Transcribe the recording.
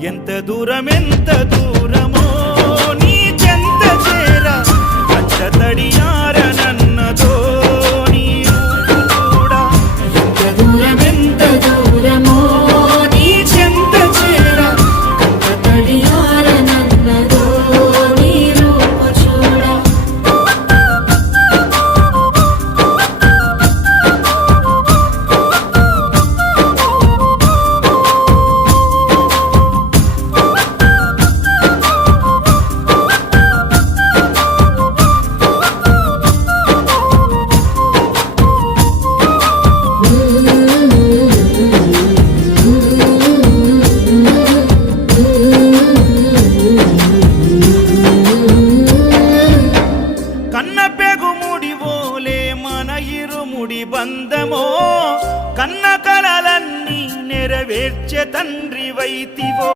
ఎంత దూరమో నీ చెంత చేర పచ్చ తడియారనన్నదో నీ చూడ ఎంత దూరమో నీ చెంత చేర పచ్చ తడియారనన్నదో నీ రూపు చూడ ముడి బంధమో కన్న కలలన్నీ నెరవేర్చే తండ్రి వైతివో